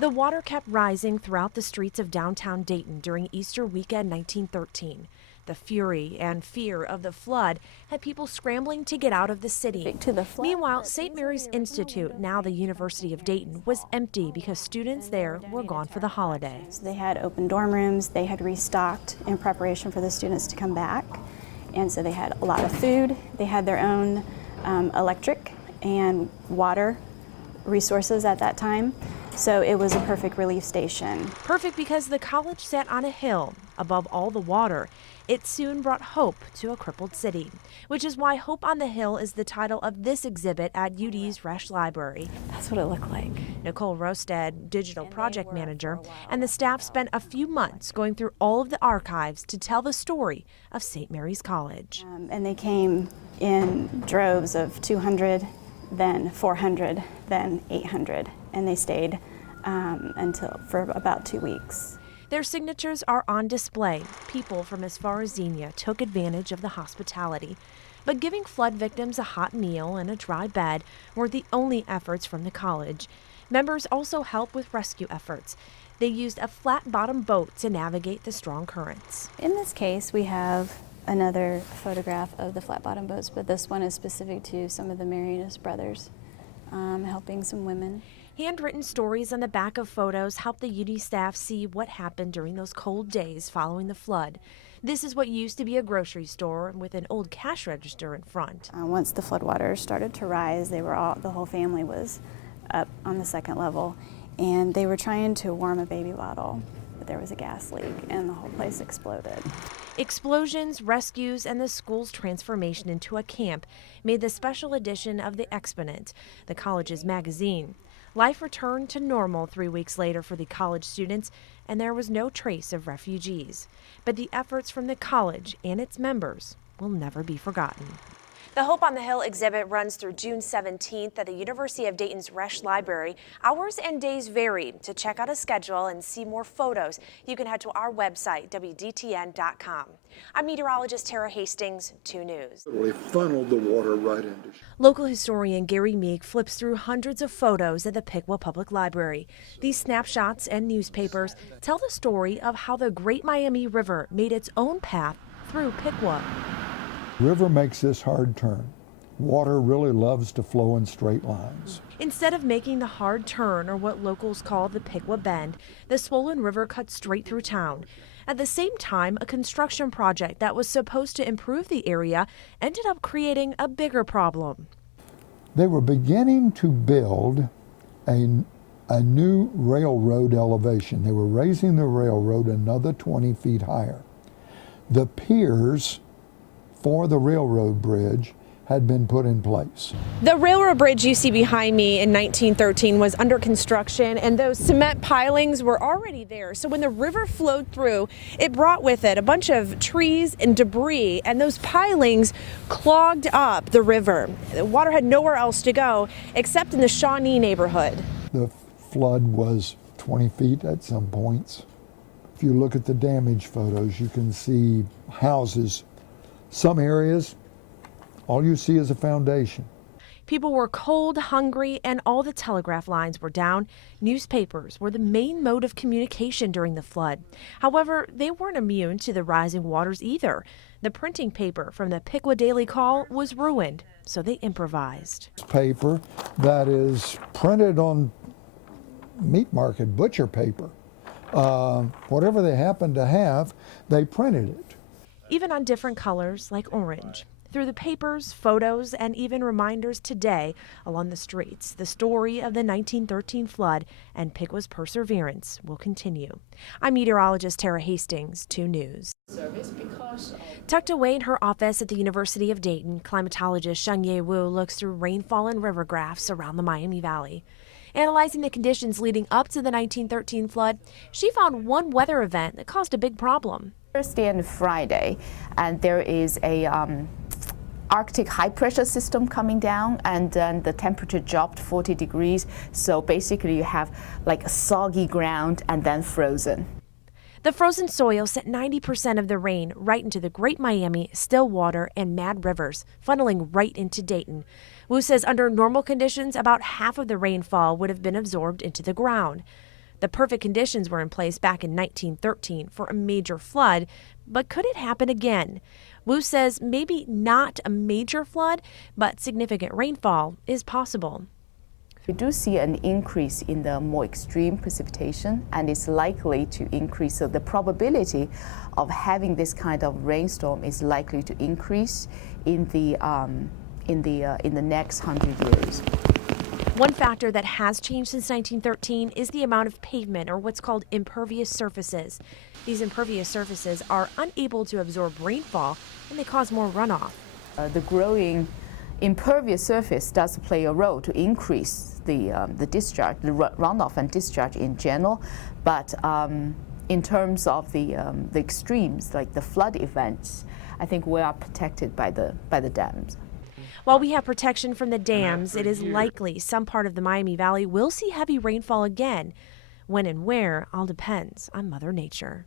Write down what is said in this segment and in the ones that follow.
The water kept rising throughout the streets of downtown Dayton during Easter weekend 1913. The fury and fear of the flood had people scrambling to get out of the city. Meanwhile, St. Mary's Institute, now the University of Dayton, was empty because students there were gone for the holiday. So they had open dorm rooms, they had restocked in preparation for the students to come back. And so they had a lot of food, they had their own electric and water resources at that time. So it was a perfect relief station. Perfect because the college sat on a hill above all the water. It soon brought hope to a crippled city, which is why Hope on the Hill is the title of this exhibit at UD's Resch Library. That's what it looked like. Nicole Rosted, digital project manager, and the staff spent a few months going through all of the archives to tell the story of St. Mary's College. And they came in droves of 200, then 400, then 800, and they stayed for about 2 weeks. Their signatures are on display. People from as far as Xenia took advantage of the hospitality. But giving flood victims a hot meal and a dry bed weren't the only efforts from the college. Members also helped with rescue efforts. They used a flat-bottom boat to navigate the strong currents. In this case, we have another photograph of the flat-bottom boats, but this one is specific to some of the Marianist brothers helping some women. Handwritten stories on the back of photos help the UD staff see what happened during those cold days following the flood. This is what used to be a grocery store with an old cash register in front. Once the floodwaters started to rise, the whole family was up on the second level, and they were trying to warm a baby bottle, but there was a gas leak and the whole place exploded. Explosions, rescues, and the school's transformation into a camp made the special edition of the Exponent, the college's magazine. Life returned to normal 3 weeks later for the college students, and there was no trace of refugees. But the efforts from the college and its members will never be forgotten. The Hope on the Hill exhibit runs through June 17th at the University of Dayton's Resch Library. Hours and days vary. To check out a schedule and see more photos, you can head to our website, WDTN.com. I'm meteorologist Tara Hastings, 2 News. They funneled the water right into. Local historian Gary Meek flips through hundreds of photos at the Piqua Public Library. These snapshots and newspapers tell the story of how the Great Miami River made its own path through Piqua. River makes this hard turn. Water really loves to flow in straight lines. Instead of making the hard turn, or what locals call the Piqua Bend, the swollen river cut straight through town. At the same time, a construction project that was supposed to improve the area ended up creating a bigger problem. They were beginning to build a new railroad elevation. They were raising the railroad another 20 feet higher. The piers for the railroad bridge had been put in place. The railroad bridge you see behind me in 1913 was under construction, and those cement pilings were already there. So when the river flowed through, it brought with it a bunch of trees and debris, and those pilings clogged up the river. The water had nowhere else to go except in the Shawnee neighborhood. The flood was 20 feet at some points. If you look at the damage photos, you can see houses. Some areas, all you see is a foundation. People were cold, hungry, and all the telegraph lines were down. Newspapers were the main mode of communication during the flood. However, they weren't immune to the rising waters either. The printing paper from the Piqua Daily Call was ruined, so they improvised. Paper that is printed on meat market butcher paper. Whatever they happened to have, they printed it. Even on different colors like orange. Through the papers, photos, and even reminders today along the streets, the story of the 1913 flood and Piqua's perseverance will continue. I'm meteorologist Tara Hastings, 2 News. Tucked away in her office at the University of Dayton, climatologist Shengye Wu looks through rainfall and river graphs around the Miami Valley. Analyzing the conditions leading up to the 1913 flood, she found one weather event that caused a big problem. Thursday and Friday, and there is a Arctic high pressure system coming down, and then the temperature dropped 40 degrees. So basically you have like a soggy ground and then frozen. The frozen soil sent 90% of the rain right into the Great Miami, Stillwater, and Mad Rivers, funneling right into Dayton. Wu says under normal conditions, about half of the rainfall would have been absorbed into the ground. The perfect conditions were in place back in 1913 for a major flood, but could it happen again? Wu says maybe not a major flood, but significant rainfall is possible. We do see an increase in the more extreme precipitation, and it's likely to increase. So the probability of having this kind of rainstorm is likely to increase in the next 100 years. One factor that has changed since 1913 is the amount of pavement, or what's called impervious surfaces. These impervious surfaces are unable to absorb rainfall, and they cause more runoff. The growing impervious surface does play a role to increase the discharge, the runoff and discharge in general, but in terms of the extremes, like the flood events, I think we are protected by the dams. While we have protection from the dams, it is likely some part of the Miami Valley will see heavy rainfall again. When and where all depends on Mother Nature.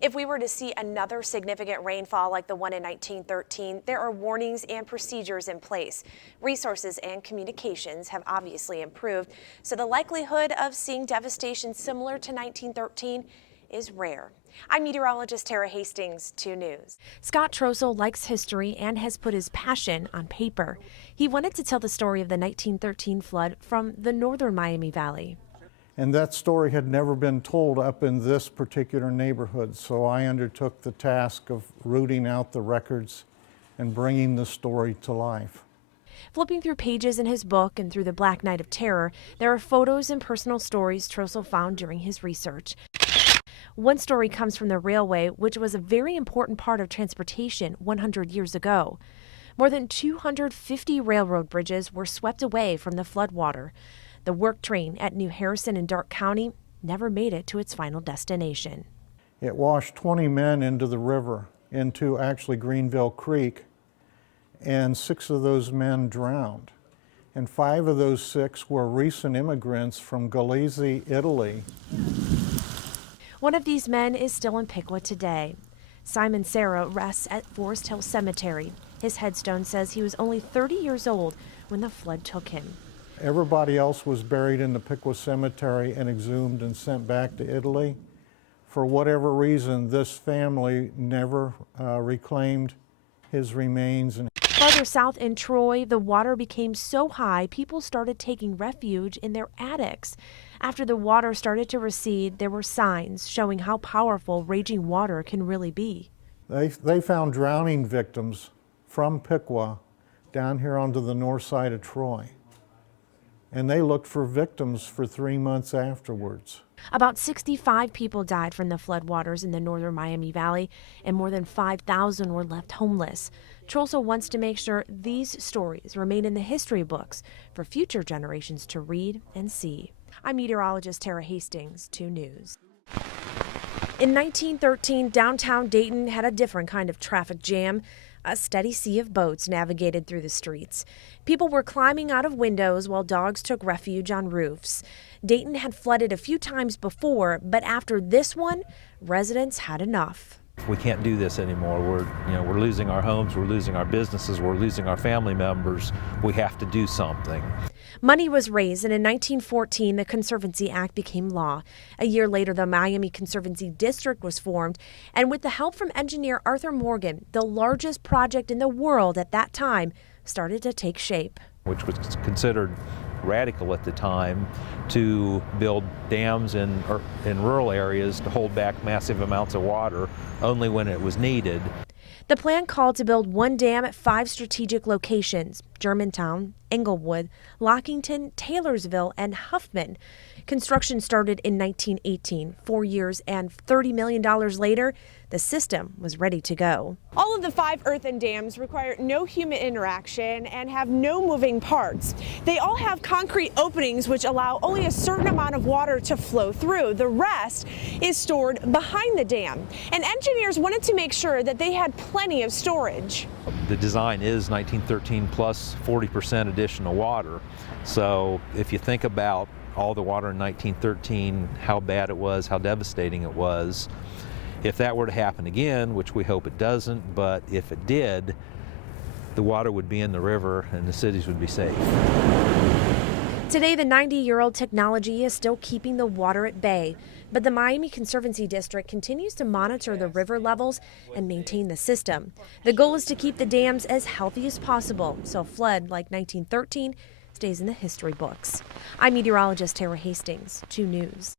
If we were to see another significant rainfall like the one in 1913, there are warnings and procedures in place. Resources and communications have obviously improved, so the likelihood of seeing devastation similar to 1913 is rare. I'm meteorologist Tara Hastings, 2 News. Scott Trossel likes history and has put his passion on paper. He wanted to tell the story of the 1913 flood from the northern Miami Valley. And that story had never been told up in this particular neighborhood, so I undertook the task of rooting out the records and bringing the story to life. Flipping through pages in his book and through the Black Night of Terror, there are photos and personal stories Trossel found during his research. One story comes from the railway, which was a very important part of transportation 100 years ago. More than 250 railroad bridges were swept away from the floodwater. The work train at New Harrison in Darke County never made it to its final destination. It washed 20 men into the river, into actually Greenville Creek, and 6 of those men drowned. And 5 of those 6 were recent immigrants from Galizia, Italy. One of these men is still in Piqua today. Simon Serra rests at Forest Hill Cemetery. His headstone says he was only 30 years old when the flood took him. Everybody else was buried in the Piqua Cemetery and exhumed and sent back to Italy. For whatever reason, this family never reclaimed his remains. Farther south in Troy, the water became so high, people started taking refuge in their attics. After the water started to recede, there were signs showing how powerful raging water can really be. They found drowning victims from Piqua down here onto the north side of Troy. And they looked for victims for 3 months afterwards. About 65 people died from the floodwaters in the northern Miami Valley, and more than 5,000 were left homeless. Trossel wants to make sure these stories remain in the history books for future generations to read and see. I'm meteorologist Tara Hastings, 2 News. In 1913, downtown Dayton had a different kind of traffic jam. A steady sea of boats navigated through the streets. People were climbing out of windows while dogs took refuge on roofs. Dayton had flooded a few times before, but after this one, residents had enough. We can't do this anymore. We're losing our homes, we're losing our businesses, we're losing our family members. We have to do something. Money was raised, and in 1914, the Conservancy Act became law. A year later, the Miami Conservancy District was formed, and with the help from engineer Arthur Morgan, the largest project in the world at that time started to take shape. Which was considered radical at the time, to build dams in rural areas to hold back massive amounts of water only when it was needed. The plan called to build one dam at 5 strategic locations: Germantown, Englewood, Lockington, Taylorsville, and Huffman. Construction started in 1918. 4 years and $30 million later, the system was ready to go. All of the 5 earthen dams require no human interaction and have no moving parts. They all have concrete openings which allow only a certain amount of water to flow through. The rest is stored behind the dam. And engineers wanted to make sure that they had plenty of storage. The design is 1913 plus 40% additional water. So if you think about all the water in 1913, how bad it was, how devastating it was. If that were to happen again, which we hope it doesn't, but if it did, the water would be in the river and the cities would be safe. Today, the 90-year-old technology is still keeping the water at bay, but the Miami Conservancy District continues to monitor the river levels and maintain the system. The goal is to keep the dams as healthy as possible, so a flood like 1913 stays in the history books. I'm meteorologist Tara Hastings, 2 News.